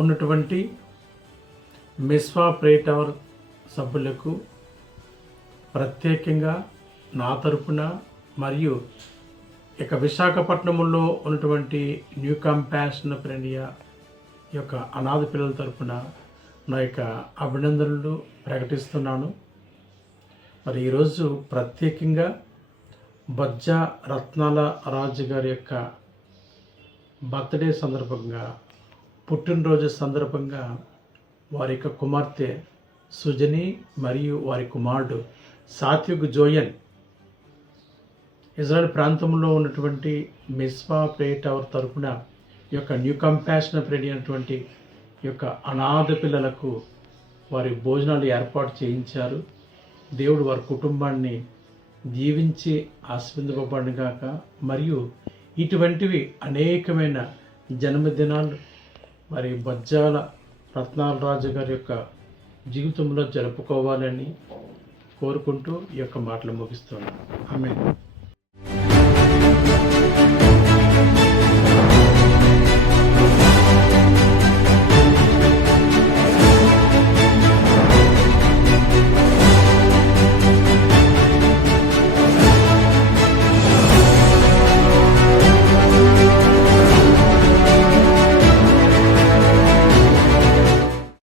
ఉన్నటువంటి మిస్వా ప్రే టవర్ సభ్యులకు ప్రత్యేకంగా నా తరపున మరియు ఇక విశాఖపట్నంలో ఉన్నటువంటి న్యూ కంపాషన్ ఆఫ్ ఇండియా యొక్క అనాథ పిల్లల తరపున నా యొక్క అభినందనలు ప్రకటిస్తున్నాను. మరి ఈరోజు ప్రత్యేకంగా బొజ్జ రత్నాల రాజు గారి యొక్క బర్త్డే సందర్భంగా, పుట్టినరోజు సందర్భంగా వారి యొక్క కుమార్తె సుజని మరియు వారి కుమారుడు సాత్విక్ జోయన్ ఇజ్రాయెల్ ప్రాంతంలో ఉన్నటువంటి మిస్వా ప్రే టవర్ తరపున ఈ యొక్క న్యూ కంపాషన్ ఆఫ్ ఇండియా అనేటువంటి ఈ యొక్క అనాథ పిల్లలకు వారి భోజనాలు ఏర్పాటు చేయించారు. దేవుడు వారి కుటుంబాన్ని దీవించి ఆశీర్వదింపబడుగాక. మరియు ఇటువంటివి అనేకమైన జన్మదినాలు మరి బొజ్జాల రత్నాల రాజు గారి యొక్క జీవితంలో జరుపుకోవాలని కోరుకుంటూ ఈ యొక్క మాటలు ముగిస్తున్నాను. ఆమేన్.